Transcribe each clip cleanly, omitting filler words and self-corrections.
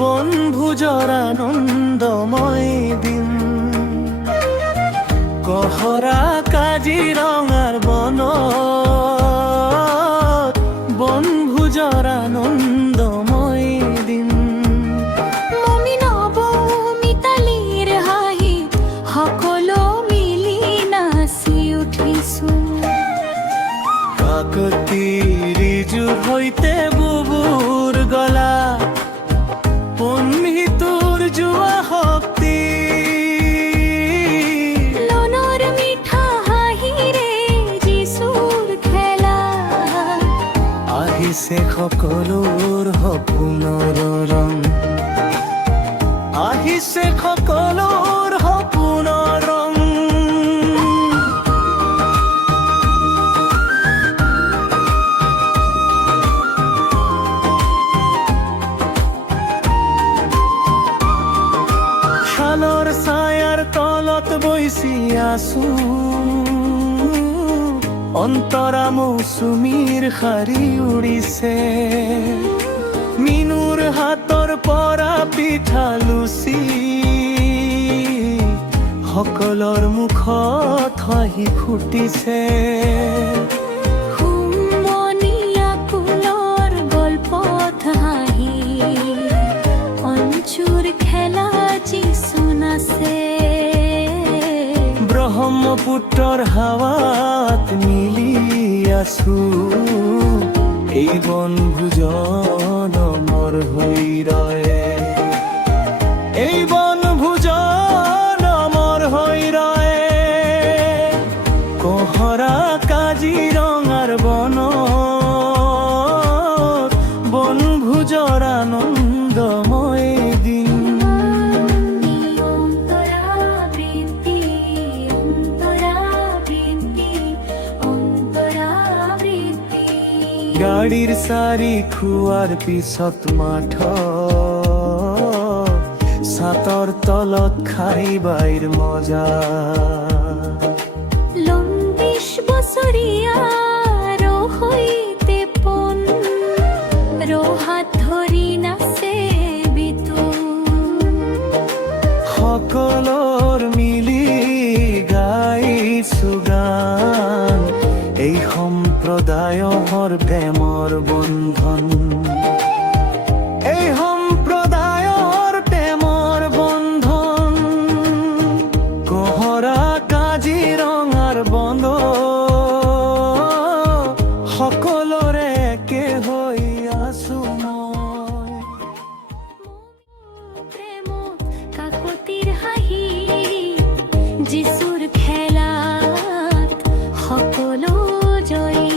বনভোজৰ আনন্দময় দিন। কহৰা কাজিৰঙাৰ বনত বনভোজৰ আনন্দময় দিন। মমি নব মিতালীৰ হাঁহিত সকলো মিলি নাচি উঠিছো। কাকতিৰ ৰিজুৰ সৈতে বুবুৰ গলা পন্মিতুৰ জোৱা শক্তি। লনৰ মিঠা হাঁহিৰে যিচুৰ খেলা আহিছে সকলোৰ সপোনৰ ৰং। আহিছে সকলোৰ সপোনৰ ৰং। শালৰ ছায়াৰ তলত বৈছি আছো। অন্তৰা মৌচুমীৰ শাৰী উৰিছে। মিনুৰ হাতৰ পৰা পিঠা লুচি সকলৰ মুখত হাঁহি ফুটিছে। হুমনিয়া কুলৰ গল্পত হাঁহি অঞ্চুৰ খেলা যিচু নাচে। ব্ৰহ্মপুত্ৰৰ হাৱাত মিলি আছো। এই বনভোজন অমৰ হৈ ৰয়। এই বনভোজন অমৰ হৈ ৰয়। কহৰা কাজিৰঙাৰ বনত বনভোজৰ আনন্দময় দিন। গাড়ীৰ চাৰি খোৱাৰ পিছত মাথ ছাতৰ তলত খাই বাইৰ মজা। ২০ বছৰীয়াৰ সৈতে পোন ৰহাত ধৰি নাচে বিতু। সকলোৰ মিলি গাইছো গান। এই সম্প্ৰদায়ৰ প্ৰেমৰ বন্ধন। এই সম্প্ৰদায়ৰ প্ৰেমৰ বন্ধন। কহৰা কাজিৰঙাৰ বন্ধ সকলোৰে একে হৈ আছো মই। প্ৰেমত কাকতিৰ হাঁহি যিচুৰ খেলাত সকলো জয়ী।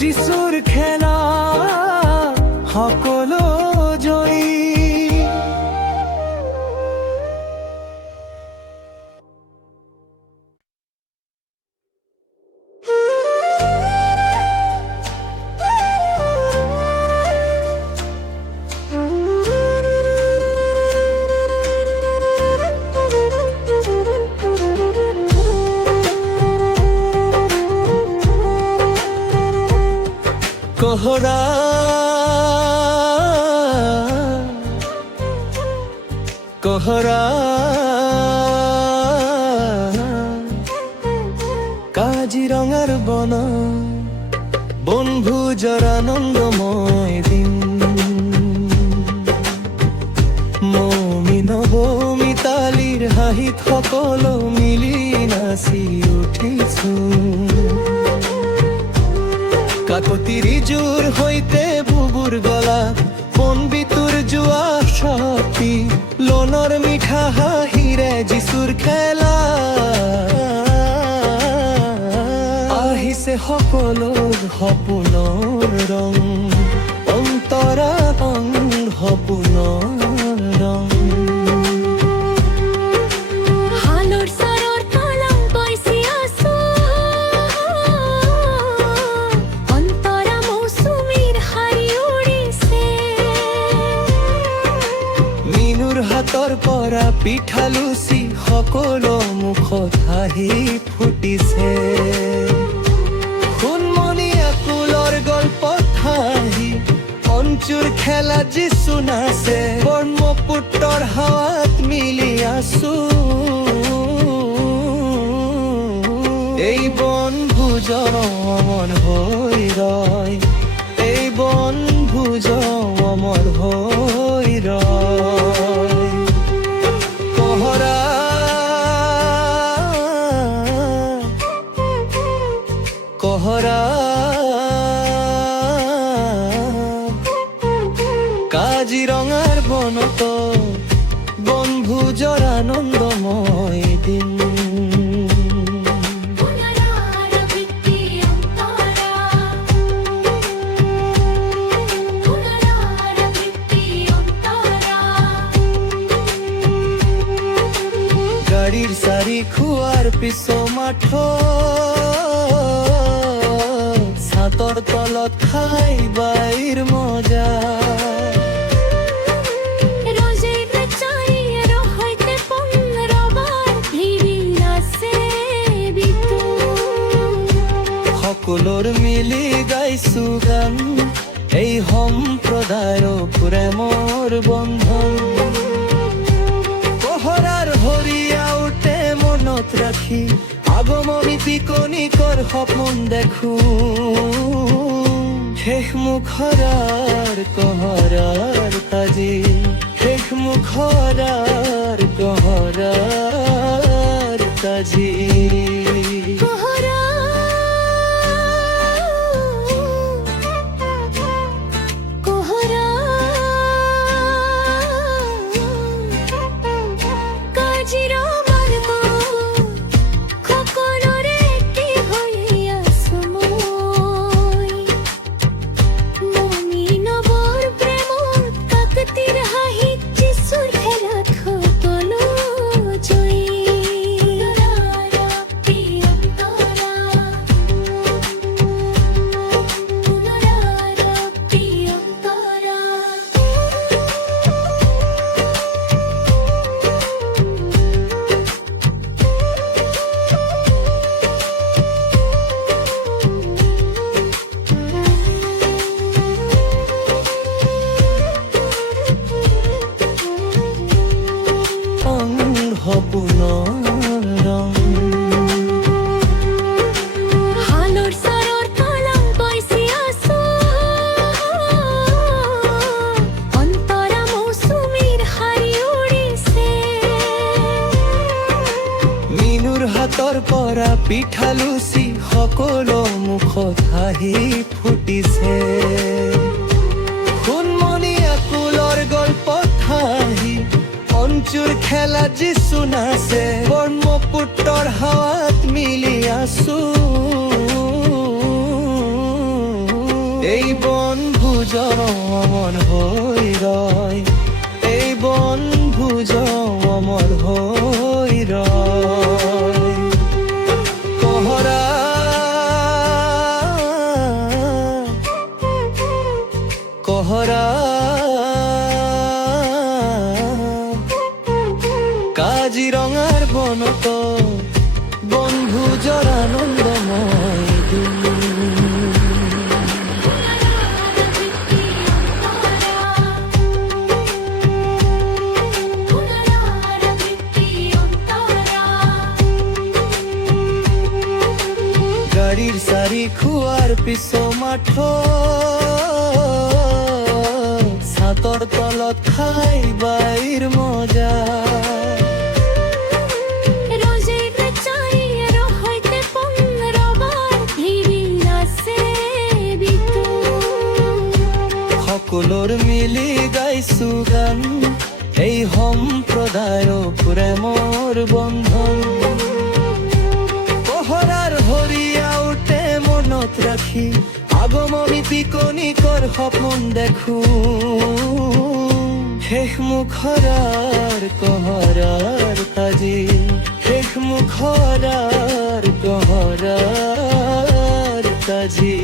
যিচুৰ খেলা সকলো জয়ী। কহৰা কহৰা কাজিৰঙাৰ বন বনভোজৰ আনন্দময় দিন। মমি নব মিতালীৰ হাঁহিত সকলো মিলি নাচি উঠিছো। কাকতি ৰিজুৰ সৈতে বুবুৰ গলা পন্মিতুৰ জোৱা শক্তি। লনৰ মিঠা হাঁহিৰে যিচুৰ খেলা আহিছে সকলোৰ সপোনৰ ৰং। অন্তৰা ৰং সপোনৰ ৰং। হালৰ চাৰৰ তলত বৈছি আছো। অন্তৰা মৌচুমীৰ শাৰী উৰিছে। মিনুৰ হাতৰ পৰা পিঠা লুচি সকলো মুখত হাঁহি ফুটিছে। হুমনিয়া কুলৰ গল্পত হাঁহি অঞ্চুৰ খেলা যিচু নাচে। মুকুটৰ হাৱাত মিলি আছো এই বনভোজ অমৰ হৈ ৰয় এই বনভোজ অমৰ হৈ ৰয় কহৰা কহৰা কাজিৰঙাৰ বনত বনভোজৰ আনন্দময় দিন পুনরাবৃত্তি অন্তরা পুনরাবৃত্তি অন্তরা গাড়ীৰ চাৰি খোৱাৰ পিছত মাথ ছাতৰ তলত খাই বাইৰ মজা রোজের চাইয়ে রহইতে 15 বার ভিড়ি আছে বিতু সকলোৰ মিলি গাইছো গান এই সম্প্ৰদায়ৰ প্ৰেমৰ বন্ধন পহৰাৰ হৰিয়া উঠে মনত ৰাখি আগমনী পিকনিকৰ সপোন দেখো শেষ মুখৰাৰ কহৰাৰ তাজি শেষ মুখৰাৰ কহৰাৰ তাজি কহরা কহরা কাজিরঙার খোকনরে একটি হইয়া সময় মমিনবর প্রেমত কাকতির হাহি যিশুর খেলা খোকনো জয়ী পুনরাবৃত্তি অন্তরা পুনরাবৃত্তি অন্তরা পুনৰং হালোর সারর কালাম বইসি আসো অন্তরা মৌসুমীর হারি উড়িছে মিনুৰ হাতৰ পৰা পিঠা লুচি সকলো মুখত হাঁহি ফুটিছে সোণমণি আকুলৰ গল্পত হাঁহি অঞ্চুৰ খেলা যিচু নাচে ব্ৰহ্মপুত্ৰৰ হাৱাত মিলি আছো এই বনভোজ অমৰ হৈ ৰয় এই বনভোজ অমৰ হৈ ৰয় কহৰা কহৰা কাজিৰঙাৰ বনত বনভোজৰ আনন্দময় দিন পুনরাবৃত্তি অন্তরা গাড়ীৰ চাৰি খোৱাৰ পিছত মাথ ছাতৰ তলত খাই বাইৰ মজা রোজের চাইয়ে রহইতে 15 বার ভিড়ি আছে বিতু সকলোৰ মিলি গাইছো গান এই সম্প্ৰদায়ৰ প্ৰেমৰ বন্ধন পহৰাৰ হৰিয়া উঠে মনত ৰাখি আগমনী পিকনিকৰ সপোন দেখো শেষ মুখৰাৰ কহৰাৰ তাজি শেষ মুখৰাৰ কহৰাৰ তাজি